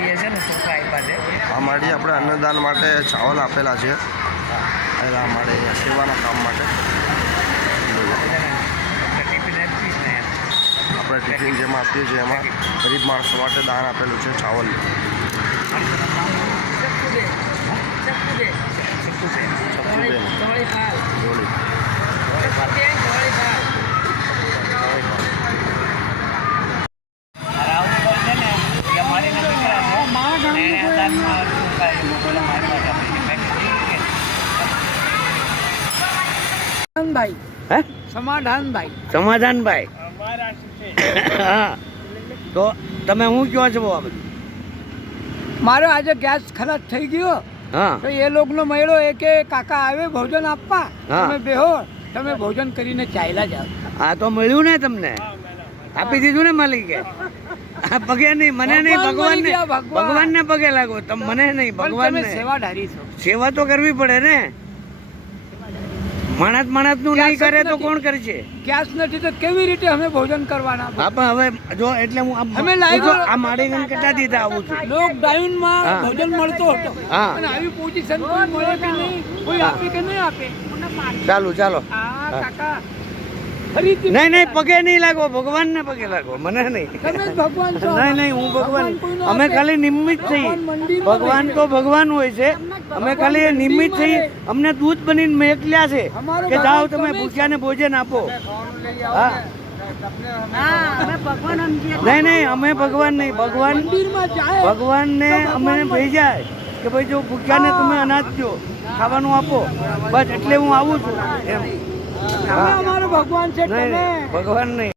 માળીએ છે ને ચોખા આપ્યા છે. આ માળી આપણે અન્નદાન માટે ચાવલ આપેલા છે. આ માળે સેવાના કામ માટે આપણે ટિફિન જેમાં આપીએ છીએ એમાં ગરીબ માણસો માટે દાન આપેલું છે ચાવલ. સમાધાનભાઈ હા તો તમે હું કહો છો આ બધું? મારો આજે ગેસ ખરાબ થઈ ગયો હા તો એ લોકોનો મળ્યો એ કે કાકા આવે ભોજન આપવા, હા. તમે બેહો, તમે ભોજન કરીને ચાલ્યા જાઓ. આ તો મળ્યું ને તમને, આપી દીધું ને માલિકે. આ પગે નહીં, મને નહીં, ભગવાન મળી ભગવાનને, ગયા, ભગવાન. ભગવાનને પગે લાગો તમે, મને નહીં, પણ તમે ભગવાનને. સેવાધારી છો. સેવા તો કરવી પડે ને. માણસ માણસનું નહીં કરે તો કોણ કરશે? ગેસ નથી તો કેવી રીતે અમે ભોજન કરવાના? હા પણ હવે જો એટલે હું અમે લાગ્યો આ મારી ગણ કેટલા દીધા આવું છું. લોકડાઉનમાં હા. ભોજન મળતો હતો હા. અને આવી પોઝિશન કોઈ મળે કે નહીં, કોઈ આપે કે નહીં આપે. ચાલો ચાલો. આ કાકા ફરીથી નહીં નહીં, પગે નહીં લાગો, ભગવાનને પગે લાગો, મને નહીં. તમે જ ભગવાન છો. નહીં નહીં, હું ભગવાન. કોઈનો અમે આપે. ખાલી નિમિત્ત છીએ. ભગવાન મંદિરમાં ભગવાન તો ભગવાન હોય છે, અમે ખાલી એ નિમિત્ત છીએ. અમને દૂધ બનીને મેકલ્યા છે અમારો કે જાઓ ભગવાન તમે તમે ભૂખ્યાને ભોજન આપો. હા નહીં નહીં, અમે ભગવાન નહીં, ભગવાન મંદિરમાં જાય ભગવાનને અમે ભેજાય કે ભાઈ જો ભૂખ્યાને તમે અનાજ દો, ખાવાનું આપો, બસ એટલે હું આવું છું એમ. તમે અમારો ભગવાન છે. નહીં તમે નહીં, ભગવાન નહીં.